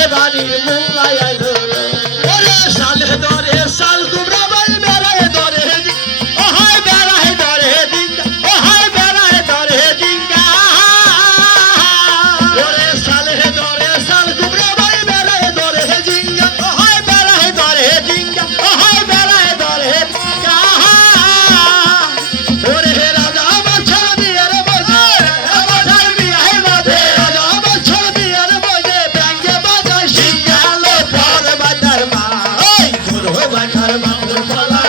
এ বাড়ির মোল্লাই আইলো ওরে সালে ধরে সাল তোমরা ভাই বেড়ায় ধরে ও হায় বেড়ায় ধরে ডিঙ্গা ও হায় বেড়ায় ধরে ডিঙ্গা ওরে সালে ধরে সাল তোমরা ভাই বেড়ায় ধরে ডিঙ্গা ও হায় বেড়ায় ধরে ডিঙ্গা ও হায় বেড়ায় ধরে ডিঙ্গা ওরে রাজা বছর দিয়ে রে বসে বছর দিয়ে বাজে রাজা বছর দিয়ে রে বসে ব্যাঙ্গে বাজায় সিঙ্গালো পর বাজার মা ওই গুরু বাজার বাবুর ফলা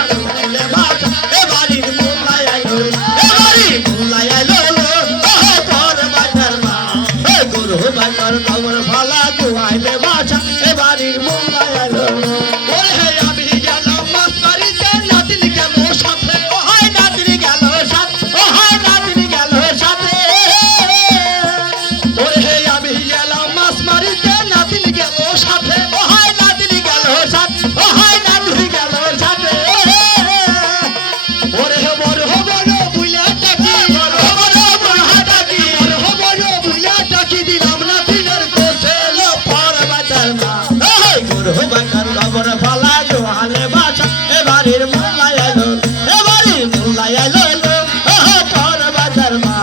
লে বাজা এ বাড়ির মোল্লাই আইলো এ বাড়ির মোল্লাই আইলো ও পর বাজার মা এ গুরু বাজার বাবুর ফলা গুয়াইলে বাজা এ বাড়ির মোল্লাই আইলো ওরে হে আমি গেলাম মাছ মারিতে নাতিন গেল সাথে ও হায় নাতিন গেল সাথে ও হায় নাতিন গেল সাথে ওরে হে আমি গেলাম মাছ মারিতে নাতিন গেল সাথে ও হায় নাতিন গেল সাথে ও হায় নাতিন গেল সাথে ওরে হে বড় বুইলা টাকি বড় বুইলা টাকি বড় বুইলা টাকি দিলাম নাতিনের কোসেল পর বাজার মা এই গুরু বাজার খবর ফালা জোয়ালে বাসা এ বাড়ির মোল্লাই আইলো এ বাড়ির মোল্লাই আইলো ও পর বাজার মা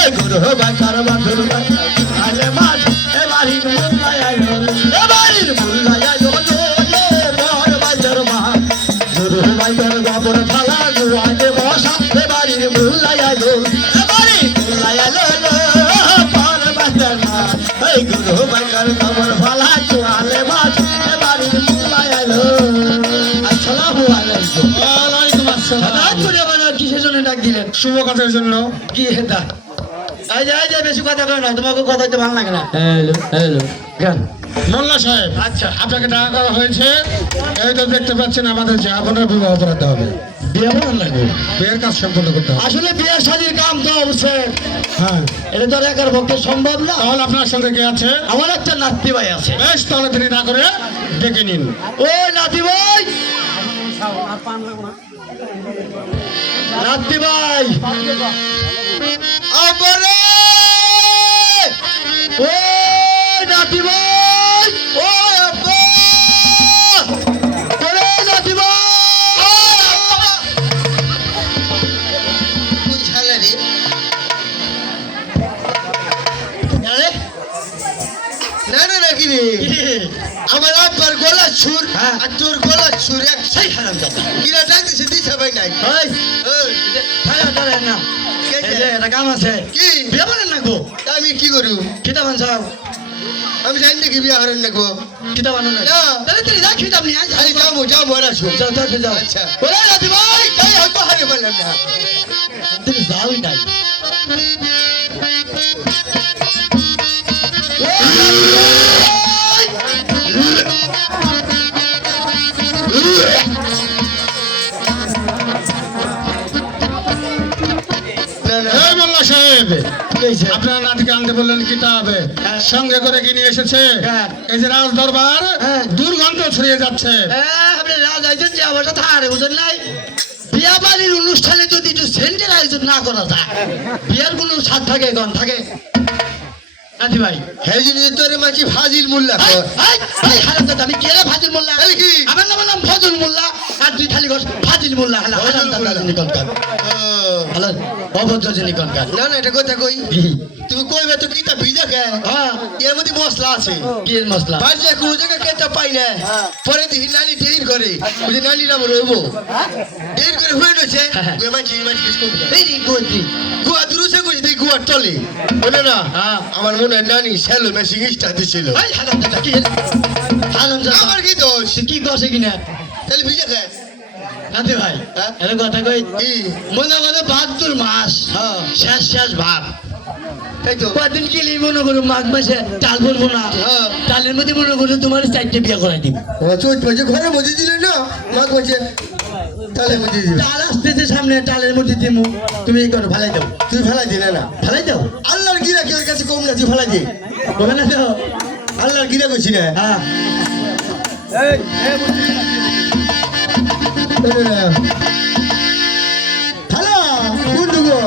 এই গুরু বাজার বাসুর বাজার আইলে বাসা এ বাড়ির মোল্লাই আইলো এ বাড়ির মোল্লাই আইলো পর বাজার মা গুরু বাজার খবর ফালা জোয়ালে বাসা এ বাড়ির মোল্লাই আইলো এ বাড়ির মোল্লাই আইলো পর বাজার মা এই গুরু বাজার খবর ফালা জোয়ালে বাসা এ বাড়ির মোল্লাই আইলো আসসালামু আলাইকুম ওয়ালাইকুম আসসালাম। হঠাৎ করে আমার কিসের জন্য ডাক দিলেন শুভ কাজের জন্য। কি হেতা এই যে বেশি কথা কয় না তোমাকে কথা হইতে ভালো লাগে না হ্যালো গান মোল্লা সাহেব, আচ্ছা আপনাকে ডাকা করা হয়েছে। এই তো দেখতে পাচ্ছেন আমাদের যে আপনার বিবাহ করাতে হবে, বিয়ে ভালো লাগবে বিয়ের কাজ সম্পূর্ণ করতে হবে। আসলে বিয়ের শাদীর কাম তো অবশ্যই হ্যাঁ, এটা তো আর একার পক্ষে সম্ভব না। তাহলে আপনার সঙ্গে কে আছে? আমার একটা নাতি ভাই আছে। বেশ, তাহলে তিনি না করে ডেকে নিন। ওই নাতি ভাই, নাতি ভাই আপরে ওই নাতি ভাই ওই আব্বা ওরে নাতি ভাই কোন শালা রে? আরে না না না কি রে? আমার আব্বার গলার সুর হ্যাঁ। আর তোর গলার সুর এক সেই হারামজাদা কিরা ডাকতেছে দিশা ভাই নাই। ওই ওই, খায়া ধরে না কে এই কে? যে এটা কাম আছে কি বিয়ে বলেন না গো আমি কি করু? কিতা বানছাও আমি জানি নাকি বিয়া হারান নাকবো। কিতা বানো না না। তাহলে তুই যা খিতাব নিয়ে আয় আমি যাবো যাবো আর আসবো। যাও যাও যাও আচ্ছা। ওরে নাতি ভাই তাই হয়তো হারে বললাম না। তুমি যাওই নাই না না এই মোল্লা সাহেব, এই যে আপনার নাতিকে আনতে বললেন কি তা হবে? হ্যাঁ। সঙ্গে করে কি নিয়ে এসেছে? হ্যাঁ। এই যে রাজ দরবার হ্যাঁ। দুর্গন্ধ ছড়িয়ে যাচ্ছে। আপনি রাজ আয়োজন যে আমার সাথে হারে বুঝেন নাই বিয়া বাড়ির অনুষ্ঠানে যদি একটু সেন্টের আয়োজন না করা যায় বিয়ার কোনো স্বাদ থাকে গন থাকে নাতি ভাই হ্যাঁ জিনিস তোরে মাছি ফাজিল মোল্লা কর। হারামজাদা আমি কেরা ফাজিল মোল্লা তাহলে কি? আমার নাম ফজল মোল্লা আর দুই খালি ঘর ফাজিল মোল্লা হালা হারামজাদা নিকনকার ও, হালা অভদ্র নিকনকার না না এটা কথা কই তুমি কইবে তো কিতা ভিজা কে? হ্যাঁ এর মধ্যে মশলা আছে। কি এর মশলা বাজে কোনো জায়গায় কেতা পাই না। পরে দেখি নানি দেরি করে ওই যে নানি নাম রইব দেরি করে হয়ে গেছে মাছি মাছি কিছু করবে না। এই রে গোদি গুয়া দুরুসে করি দেখি গুয়ার তলে বলে না হ্যাঁ। আমার মনে হয় নানি স্যালো মেশিং স্টার্ট দিছিল। ভাই হারামজাদা কি হারামজাদা আমার কি দোষ? কি কষে কিনা তাহলে ভিজা খায় নাতি ভাই হ্যাঁ? এর কথা কই কি? মনে মনে 72 মাস হ্যাঁ শেষ ভাব তাই তো কদিন গেলেই মনে করো মাঘ মাসে চাল বলবো না হ্যাঁ। চালের মধ্যে মনে করো তোমার 4টে বিয়ে করাই দিবে ও চোট পড়ছে ঘরের মধ্যে দিলে না মা কইছে তাহলে মধ্যে দিবে চাল আসতেছে সামনে চালের মধ্যে দিমু তুমি এই করো ফেলাই দাও তুই ফেলাই দিলে না ফেলাই দাও আল্লাহর গিরা কি ওর কাছে কম না তুই ফেলাই দে হবে না দাও আল্লাহর গিরা কইছি না হ্যাঁ হ্যালো কোন দুগো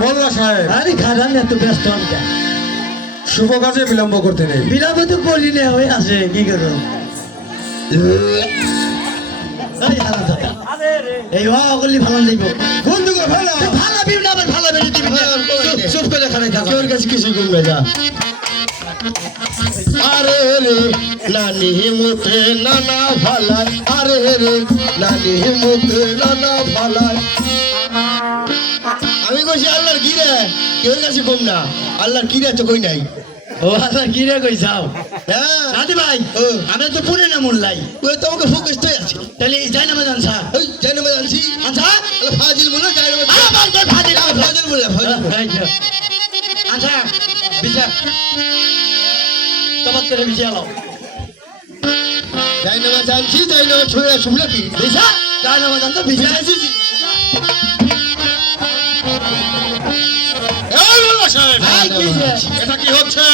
মোল্লা সাহেব, আরে খারাপ না তো ব্যস্ত আমি শুভ কাজে বিলম্ব করতে নেই। বিলম্ব তো করি না, হয়ে আছে কি করবো। এই হারাম দাদা। এই অগলি ভালো দিব বন্ধু গো ভালো ভালো বিল আবার ভালো বেরি দিবি না। চুপ করে খানে থাক। কেউ কাছে কিছু করবে যা আরে রে নানি মুতে নানা ভালাই আরে রে নানি মুতে নানা ভালাই আমি কইছি আল্লাহর গিরে কেউ কাছে কম না আল্লাহর গিরে তো কই নাই ও আল্লাহ কি রে কই যাও হ্যাঁ দাদি ভাই ও। আমি তো পুরে না মুল্লাই ওই তো আমাকে ফোকাস তো আছে তাহলে যাই না জানছা ওই জানে মে আনছি আচ্ছা আল্লাহ ফাজিল মুলা জানে মে আবার তো ফাদিল ফাজিল মুলা ফাজিল আচ্ছা বিচার তোমার করে বিচারো জানে মে জানছি জানে মে ছুঁয়ে শুমলা কি বিচার যাই না জানতো বিচার এই মোল্লা সাহেব, ভাই কি হইছে এটা কি হচ্ছে?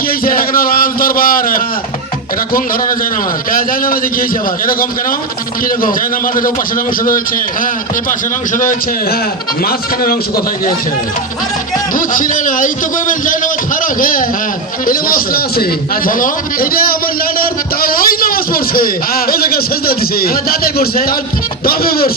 কি হইছে এটা কেন রাজ দরবার? হ্যাঁ। এটা কোন ধরনের জায়নামাজ? যাই না কি হইছে আবার এরকম কেন? কি রকম জায়নামাজের ও পাশের অংশ রয়েছে, হ্যাঁ। এই পাশের অংশ রয়েছে, হ্যাঁ। মাঝখানের অংশ কোথায় গিয়েছে? বুঝছি না না এই তো কইবেন জানে মে ফারাক হ্যাঁ হ্যাঁ। এটা মশলা আছে আচ্ছা। বলো এটা আমার নানার তা ওই নামাজ পড়ছে হ্যাঁ। ওই জায়গায় সেজদা দিছে আমার দাদাই করছে তার বাপে পড়ছে